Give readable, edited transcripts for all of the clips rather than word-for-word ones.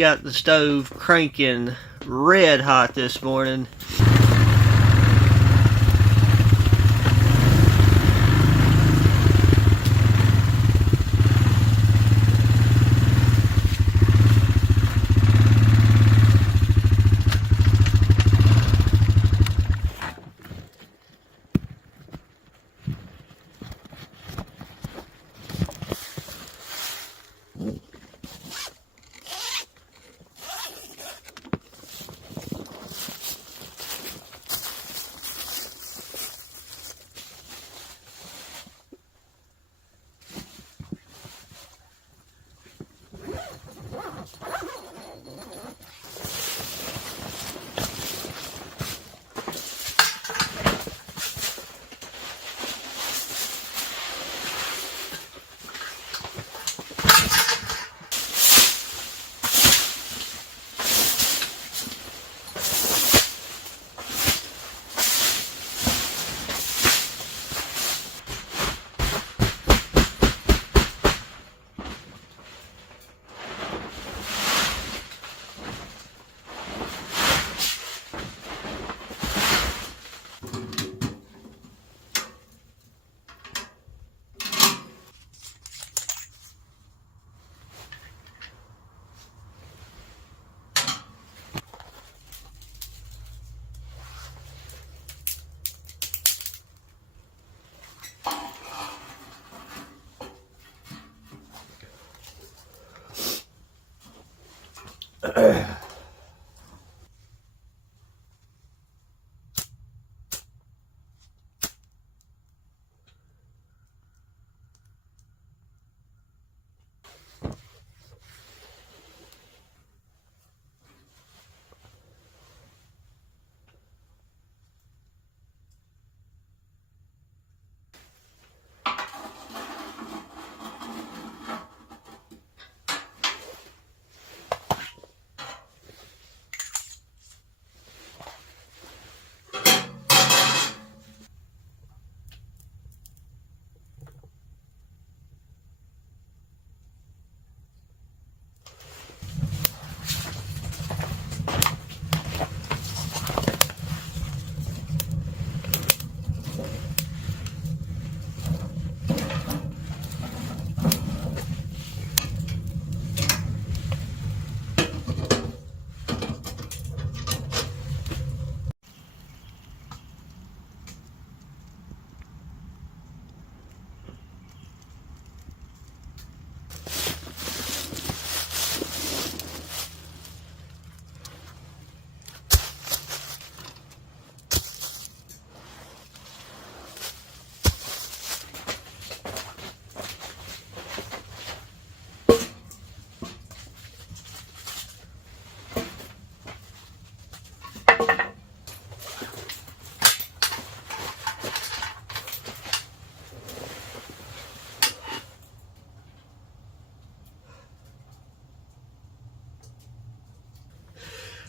got the stove cranking red hot this morning.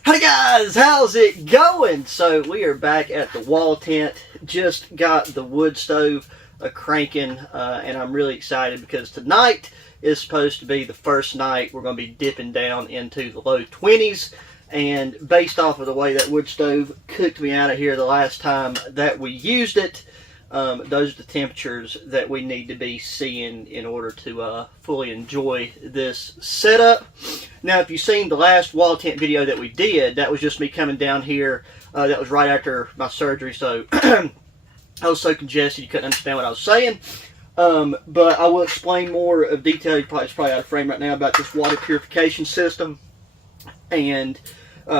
Hey guys, how's it going? So we are back at the wall tent. Just got the wood stove cranking, and I'm really excited because tonight is supposed to be the first night we're going to be dipping down into the low 20s. And based off of the way that wood stove cooked me out of here the last time that we used it, those are the temperatures that we need to be seeing in order to fully enjoy this setup. Now, if you've seen the last wall tent video that we did, that was just me coming down here. That was right after my surgery, so I was so congested you couldn't understand what I was saying. But I will explain more of detail. It's probably out of frame right now about this water purification system. And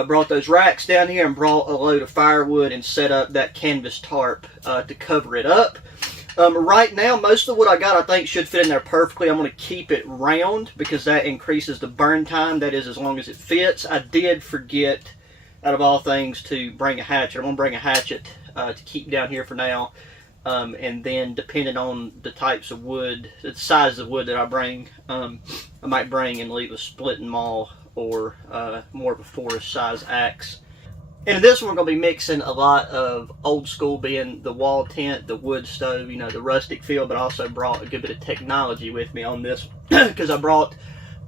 brought those racks down here and brought a load of firewood and set up that canvas tarp to cover it up. Right now, most of what I got I think should fit in there perfectly. I'm going to keep it round because that increases the burn time. That is, as long as it fits. I did forget, out of all things, to bring a hatchet. I'm going to bring a hatchet to keep down here for now. And then depending on the types of wood, the size of wood that I bring, I might bring and leave a splitting maul or more of a forest size axe. And in this one, we're going to be mixing a lot of old school, being the wall tent, the wood stove, you know, the rustic feel, but I also brought a good bit of technology with me on this because I brought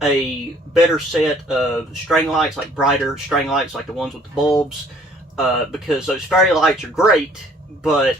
a better set of string lights, like brighter string lights, like the ones with the bulbs, because those fairy lights are great, but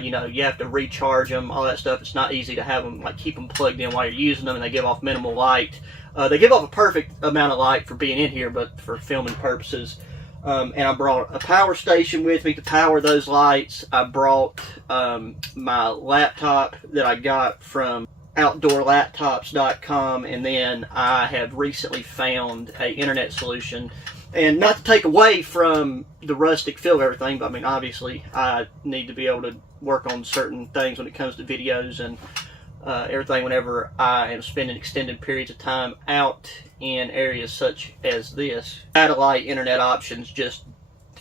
you know, you have to recharge them, all that stuff. It's not easy to have them, like, keep them plugged in while you're using them, and they give off minimal light. They give off a perfect amount of light for being in here, but for filming purposes. And I brought a power station with me to power those lights. I brought my laptop that I got from outdoorlaptops.com, and then I have recently found a internet solution. And not to take away from the rustic feel of everything, but I mean, obviously I need to be able to work on certain things when it comes to videos and everything whenever I am spending extended periods of time out in areas such as this. Satellite internet options just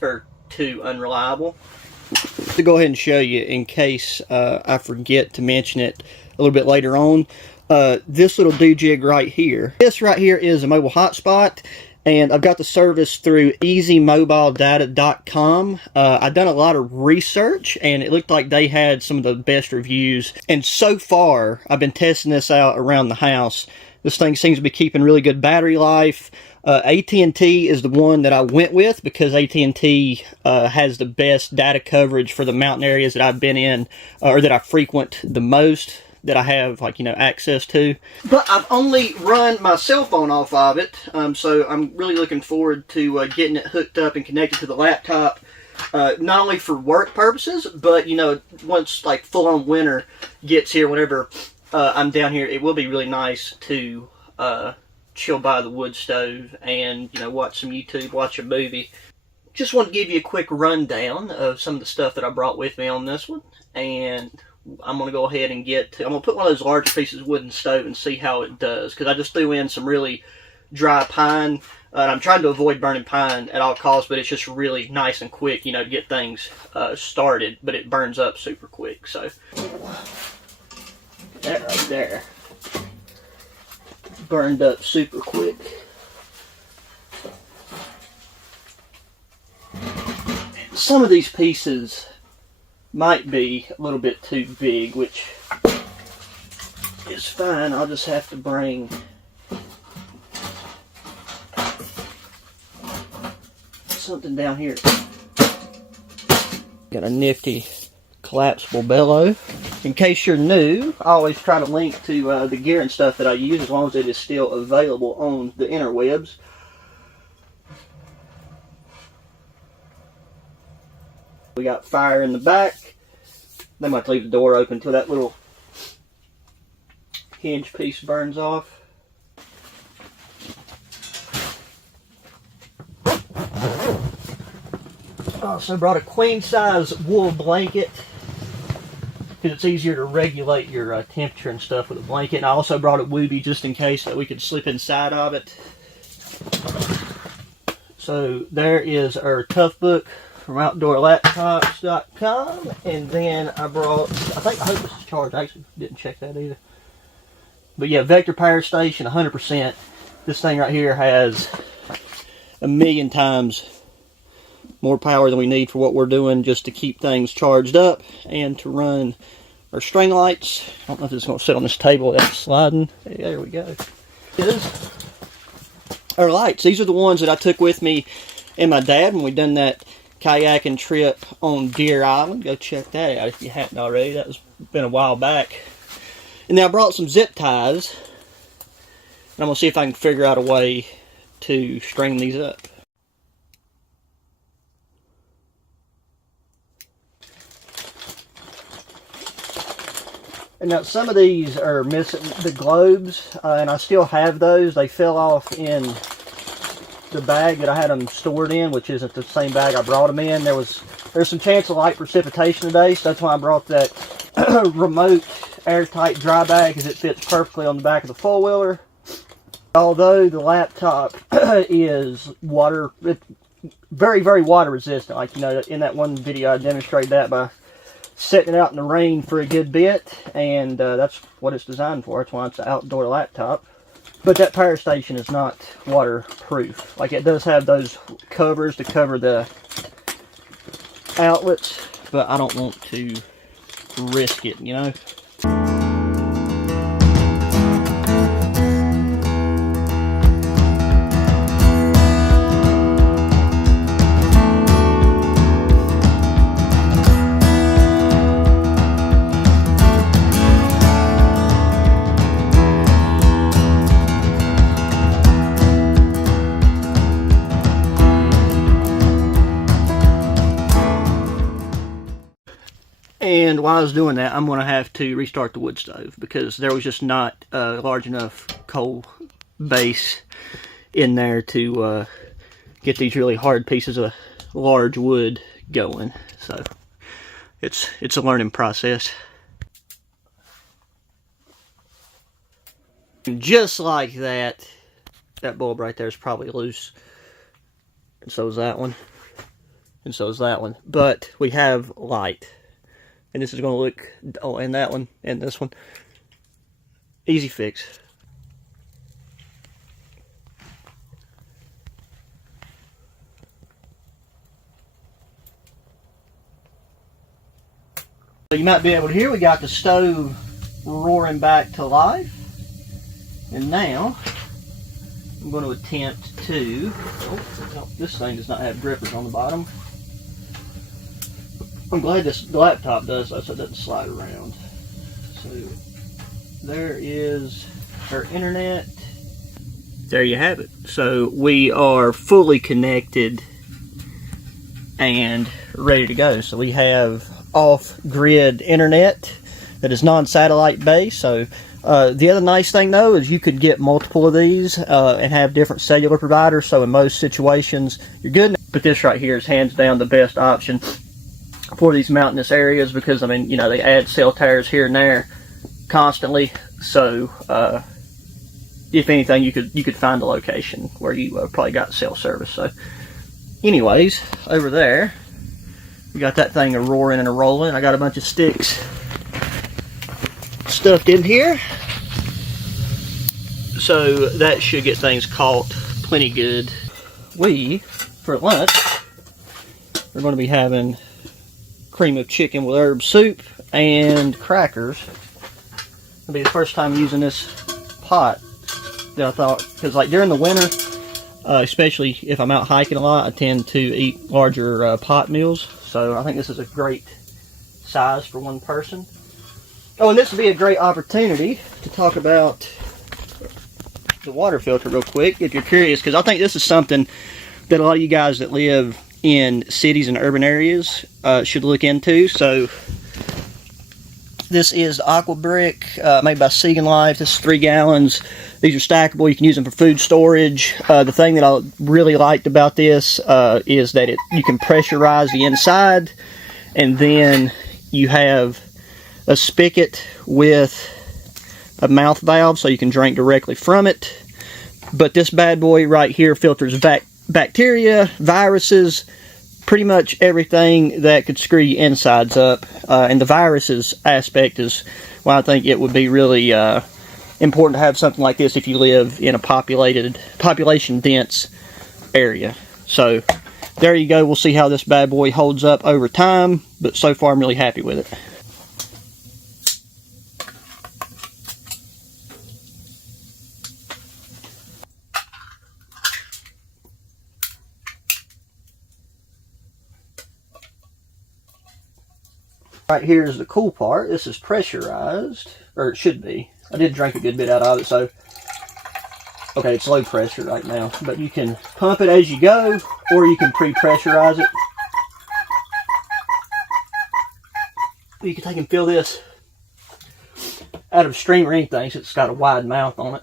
are too unreliable. To go ahead and show you, in case I forget to mention it a little bit later on, this little doojig right here. This right here is a mobile hotspot, and I've got the service through easymobiledata.com. I've done a lot of research, and it looked like they had some of the best reviews. And so far, I've been testing this out around the house. This thing seems to be keeping really good battery life. AT&T is the one that I went with because AT&T has the best data coverage for the mountain areas that I've been in, or that I frequent the most, that I have, like, you know, access to. But I've only run my cell phone off of it, so I'm really looking forward to getting it hooked up and connected to the laptop, not only for work purposes, but, you know, once, like, full-on winter gets here, whenever I'm down here, it will be really nice to chill by the wood stove and, you know, watch some YouTube, watch a movie. Just want to give you a quick rundown of some of the stuff that I brought with me on this one, and I'm going to go ahead and I'm going to put one of those larger pieces of wood in the stove and see how it does, because I just threw in some really dry pine, and I'm trying to avoid burning pine at all costs, but it's just really nice and quick, you know, to get things started, but it burns up super quick. So that right there burned up super quick. Some of these pieces might be a little bit too big, which is fine. I'll just have to bring something down here. Got a nifty collapsible bellow. In case you're new, I always try to link to the gear and stuff that I use, as long as it is still available on the interwebs. We got fire in the back. They might leave the door open until that little hinge piece burns off. Also brought a queen size wool blanket, because it's easier to regulate your temperature and stuff with a blanket. And I also brought a Woobie just in case that we could slip inside of it. So there is our tough book from outdoorlaptops.com, and then I brought, I hope this is charged. I actually didn't check that either. But yeah, Vector Power Station, 100%. This thing right here has 1,000,000 times more power than we need for what we're doing, just to keep things charged up and to run our string lights. I don't know if it's going to sit on this table that's sliding. Hey, there we go. Here's our lights. These are the ones that I took with me and my dad when we done that kayaking trip on Deer Island. Go check that out if you hadn't already. That was been a while back. And then I brought some zip ties, and I'm going to see if I can figure out a way to string these up. And now some of these are missing the globes, and I still have those. They fell off in the bag that I had them stored in, which isn't the same bag I brought them in. There's some chance of light precipitation today, so that's why I brought that remote airtight dry bag, because it fits perfectly on the back of the four-wheeler. Although the laptop is very, very water resistant. Like, you know, in that one video I demonstrated that by setting it out in the rain for a good bit, and that's what it's designed for. That's why it's an outdoor laptop. But that power station is not waterproof. Like, it does have those covers to cover the outlets, but I don't want to risk it, you know. And while I was doing that, I'm going to have to restart the wood stove because there was just not a large enough coal base in there to get these really hard pieces of large wood going. So it's a learning process. And just like that, that bulb right there is probably loose. And so is that one. And so is that one. But we have light. And this is going to look, oh, and that one, and this one. Easy fix. So you might be able to hear we got the stove roaring back to life. And now, I'm going to attempt to, oh, this thing does not have grippers on the bottom. I'm glad this laptop does though, so it doesn't slide around. So there is our internet. There you have it. So we are fully connected and ready to go. So we have off-grid internet that is non-satellite based. So the other nice thing though is you could get multiple of these and have different cellular providers. So in most situations you're good. But this right here is hands down the best option for these mountainous areas because, I mean, you know, they add cell towers here and there constantly. So if anything, you could find a location where you probably got cell service. So anyways, over there we got that thing a roaring and a rolling. I got a bunch of sticks stuffed in here, so that should get things caught plenty good. We, for lunch, we're going to be having cream of chicken with herb soup and crackers. It'll be the first time using this pot that I thought, because like during the winter, especially if I'm out hiking a lot, I tend to eat larger pot meals. So I think this is a great size for one person. Oh, and this would be a great opportunity to talk about the water filter real quick, if you're curious, because I think this is something that a lot of you guys that live in cities and urban areas should look into. So this is the Aqua Brick made by Segan Life. This is 3 gallons. These are stackable. You can use them for food storage. The thing that I really liked about this is that you can pressurize the inside, and then you have a spigot with a mouth valve so you can drink directly from it. But this bad boy right here filters bacteria, viruses, pretty much everything that could screw your insides up. And the viruses aspect is why I think it would be really important to have something like this if you live in a population dense area. So there you go. We'll see how this bad boy holds up over time, but so far I'm really happy with it. Right here is the cool part. This is pressurized, or it should be. I did drink a good bit out of it, so okay, it's low pressure right now, but you can pump it as you go, or you can pre-pressurize it. You can take and fill this out of a stream or anything, so it's got a wide mouth on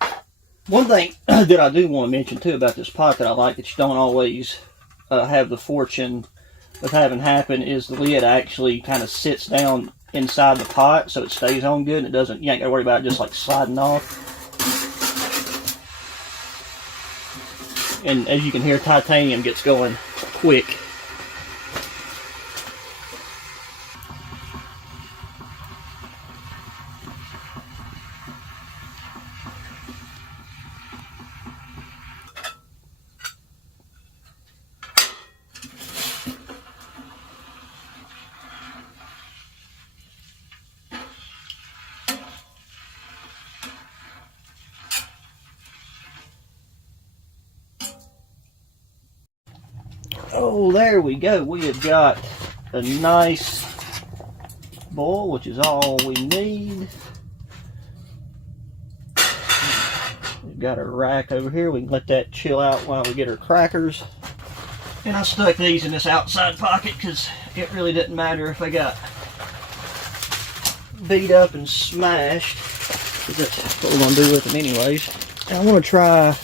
it. One thing that I do want to mention too about this pot that I like that you don't always have the fortune of having happen is the lid actually kind of sits down inside the pot so it stays on good and it doesn't, you ain't gotta worry about it just like sliding off. And as you can hear, titanium gets going quick. Oh, there we go. We have got a nice boil, which is all we need. We've got our rack over here. We can let that chill out while we get our crackers. And I stuck these in this outside pocket because it really didn't matter if I got beat up and smashed, because that's what we're going to do with them anyways. And I want to try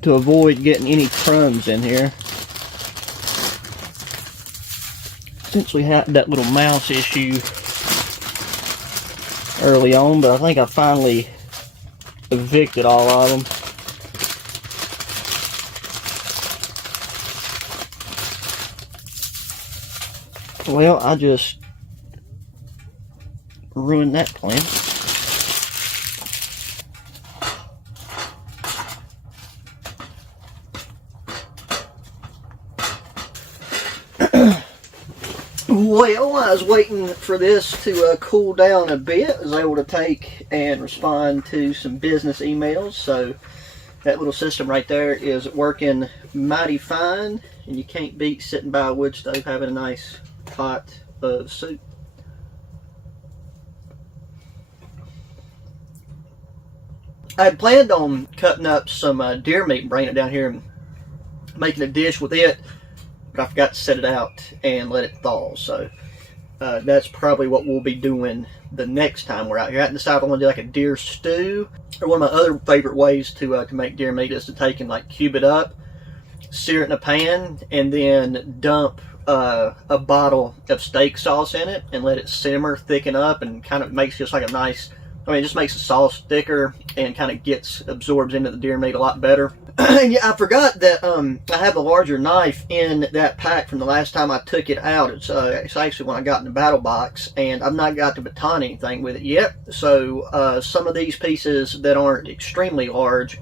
to avoid getting any crumbs in here, since we had that little mouse issue early on, but I think I finally evicted all of them. Well, I just ruined that plan. Well, I was waiting for this to cool down a bit. I was able to take and respond to some business emails. So that little system right there is working mighty fine. And you can't beat sitting by a wood stove having a nice pot of soup. I had planned on cutting up some deer meat and bringing it down here and making a dish with it, but I forgot to set it out and let it thaw. So that's probably what we'll be doing the next time we're out here. I haven't decided if I want to do like a deer stew, or one of my other favorite ways to make deer meat is to take and like cube it up, sear it in a pan, and then dump a bottle of steak sauce in it and let it simmer, thicken up, and kind of makes just like a nice, I mean, it just makes the sauce thicker and kind of absorbs into the deer meat a lot better. And yeah, I forgot that I have a larger knife in that pack from the last time I took it out. It's actually when I got in the battle box, and I've not got to baton anything with it yet. So some of these pieces that aren't extremely large,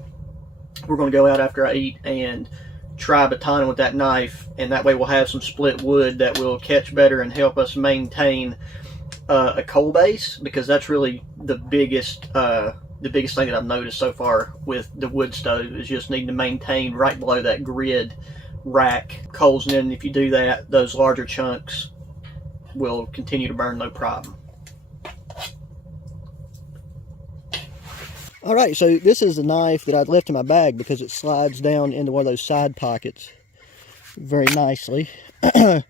we're going to go out after I eat and try batoning with that knife, and that way we'll have some split wood that will catch better and help us maintain a coal base, because that's really the biggest thing that I've noticed so far with the wood stove is just needing to maintain right below that grid rack coals, and then if you do that, those larger chunks will continue to burn no problem. Alright, so this is the knife that I'd left in my bag because it slides down into one of those side pockets very nicely. And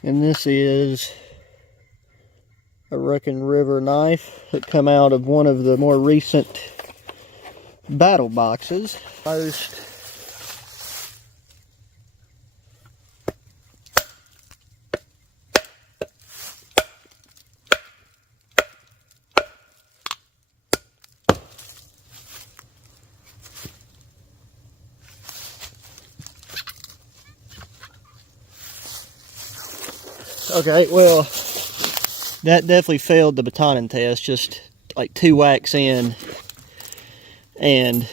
this is a Ruckin River knife that come out of one of the more recent battle boxes. First, okay, well, that definitely failed the batoning test. Just like 2 whacks in, and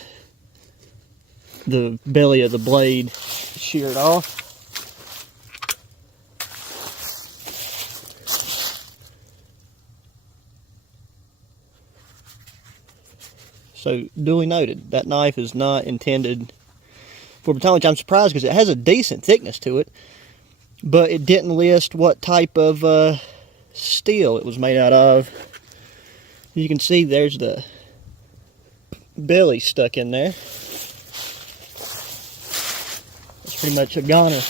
the belly of the blade sheared off. So, duly noted, that knife is not intended for batoning, which I'm surprised because it has a decent thickness to it, but it didn't list what type of steel it was made out of. You can see there's the belly stuck in there. It's pretty much a goner.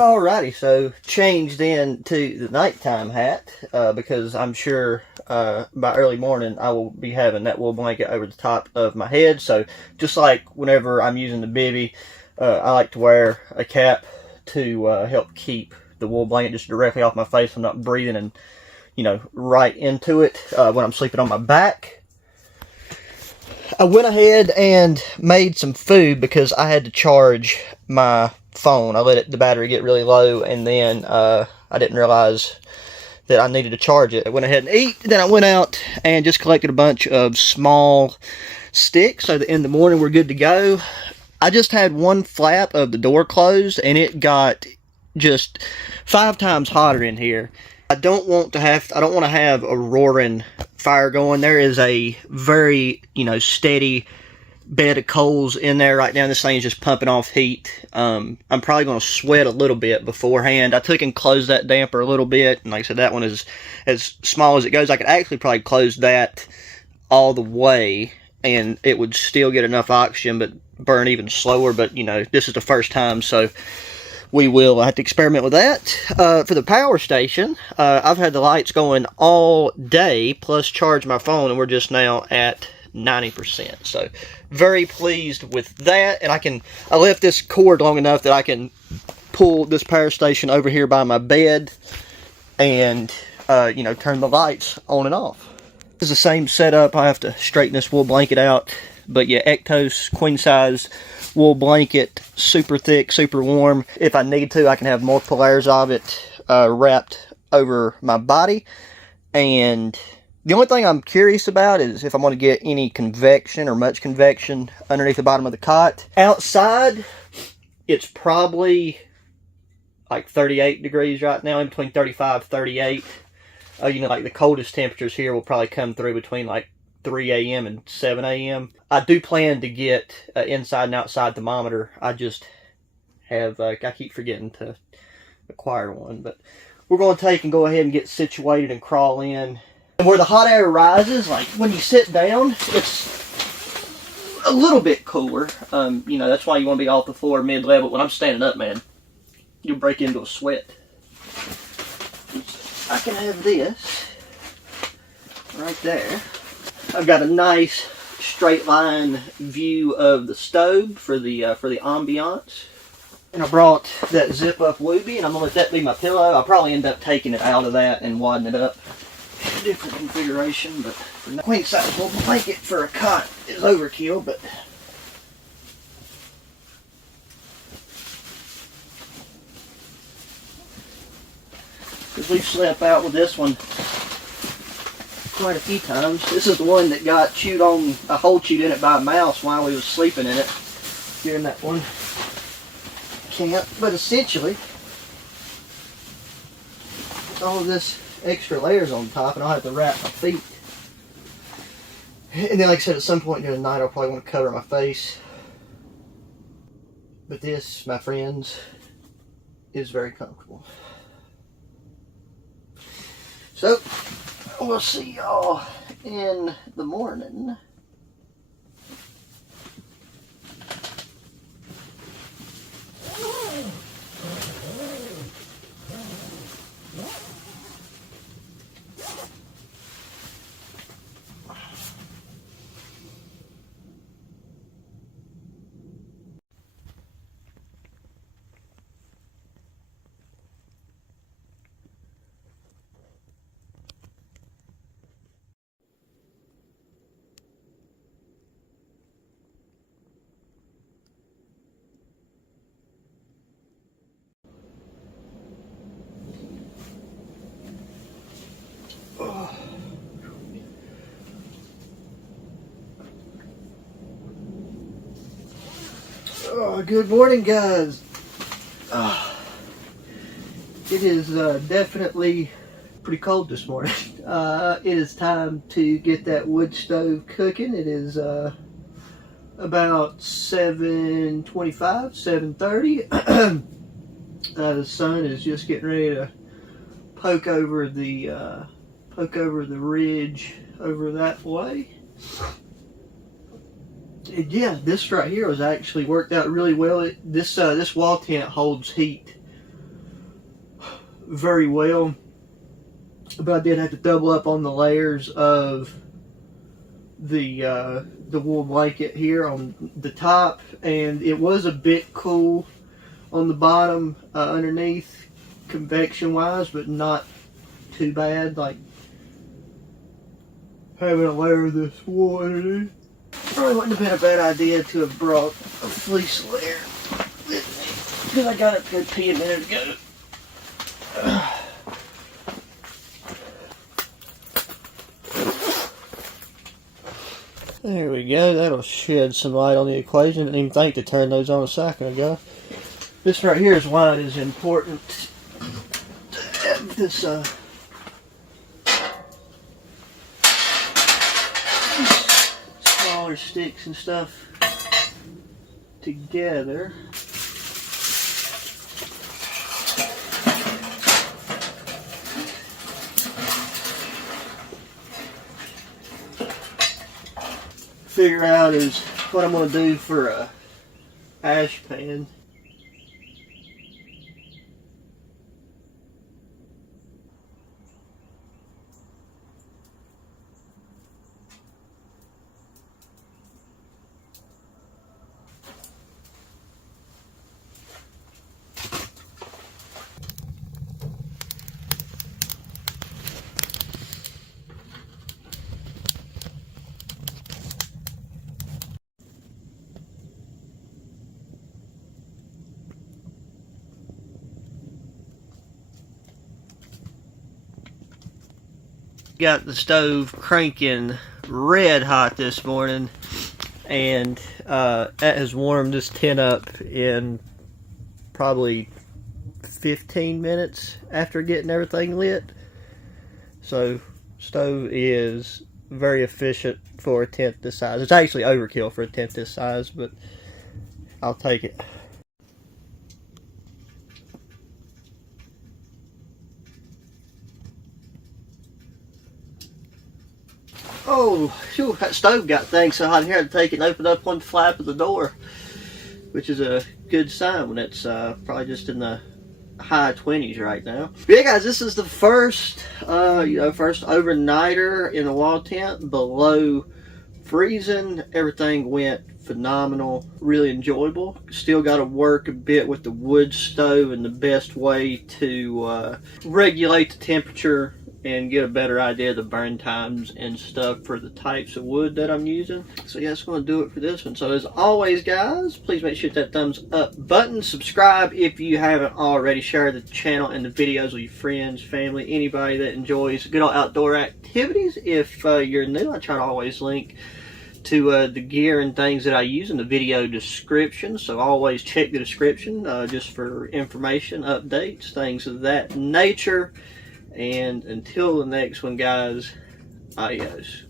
Alrighty, so changed into the nighttime hat because I'm sure by early morning I will be having that wool blanket over the top of my head. So just like whenever I'm using the bivy, I like to wear a cap to help keep the wool blanket just directly off my face. I'm not breathing and, you know, right into it when I'm sleeping on my back. I went ahead and made some food because I had to charge my phone. I let the battery get really low, and then I didn't realize that I needed to charge it. I went ahead and ate, then I went out and just collected a bunch of small sticks so that in the morning we're good to go. I just had one flap of the door closed, and it got just 5 times hotter in here. I don't want to have a roaring fire going. There is a very, steady bed of coals in there right now. This thing is just pumping off heat. I'm probably going to sweat a little bit beforehand. I took and closed that damper a little bit, and like I said, that one is as small as it goes. I could actually probably close that all the way, and it would still get enough oxygen, but burn even slower. But, this is the first time, so we will have to experiment with that. For the power station, I've had the lights going all day, plus charge my phone, and we're just now at 90%. So very pleased with that. And I left this cord long enough that I can pull this power station over here by my bed and, turn the lights on and off. This is the same setup. I have to straighten this wool blanket out. But yeah, Ectos queen size wool blanket, super thick, super warm. If I need to, I can have multiple layers of it wrapped over my body. And the only thing I'm curious about is if I'm going to get any convection or much convection underneath the bottom of the cot. Outside, it's probably like 38 degrees right now, in between 35 38. Like the coldest temperatures here will probably come through between like 3 a.m. and 7 a.m. I do plan to get an inside and outside thermometer. I just have, I keep forgetting to acquire one. But we're going to go ahead and get situated and crawl in. And where the hot air rises, like when you sit down, it's a little bit cooler. That's why you want to be off the floor mid-level. When I'm standing up, man, you'll break into a sweat. I can have this right there. I've got a nice straight line view of the stove for the ambiance. And I brought that zip up Woobie, and I'm gonna let that be my pillow. I'll probably end up taking it out of that and wadding it up. Different configuration, but for the queen size wool blanket for a cot is overkill, but because we've slept out with this one quite a few times. This is the one that got a hole chewed in it by a mouse while we was sleeping in it here in that one camp. But essentially, all of this extra layers on top, and I'll have to wrap my feet. And then, like I said, at some point during the night, I'll probably want to cover my face. But this, my friends, is very comfortable. So, we'll see y'all in the morning. Oh, good morning, guys. It is definitely pretty cold this morning. It is time to get that wood stove cooking. It is about 7:25, 7:30. The sun is just getting ready to poke over the ridge over that way. And yeah, this right here was actually worked out really well. This wall tent holds heat very well, but I did have to double up on the layers of the wool blanket here on the top, and it was a bit cool on the bottom underneath, convection wise, but not too bad. Like having a layer of this wool underneath. Probably wouldn't have been a bad idea to have brought a fleece layer with me, because I got it to go pee a minute ago. There we go. That'll shed some light on the equation. Didn't even think to turn those on a second ago. This right here is why it is important to have this smaller sticks and stuff together. Figure out is what I'm going to do for a ash pan. Got the stove cranking red hot this morning, and that has warmed this tent up in probably 15 minutes after getting everything lit. So stove is very efficient for a tent this size. It's actually overkill for a tent this size, but I'll take it. Oh, whew, that stove got things so hot in here I had to take it and open up one flap of the door, which is a good sign when it's probably just in the high 20s right now. But yeah, guys, this is the first, first overnighter in the wall tent below freezing. Everything went phenomenal, really enjoyable. Still got to work a bit with the wood stove and the best way to regulate the temperature and get a better idea of the burn times and stuff for the types of wood that I'm using. So yeah, that's going to do it for this one. So as always, guys, please make sure to hit that thumbs up button. Subscribe if you haven't already. Share the channel and the videos with your friends, family, anybody that enjoys good old outdoor activities. If you're new, I try to always link to the gear and things that I use in the video description. So always check the description just for information, updates, things of that nature. And until the next one, guys, adios.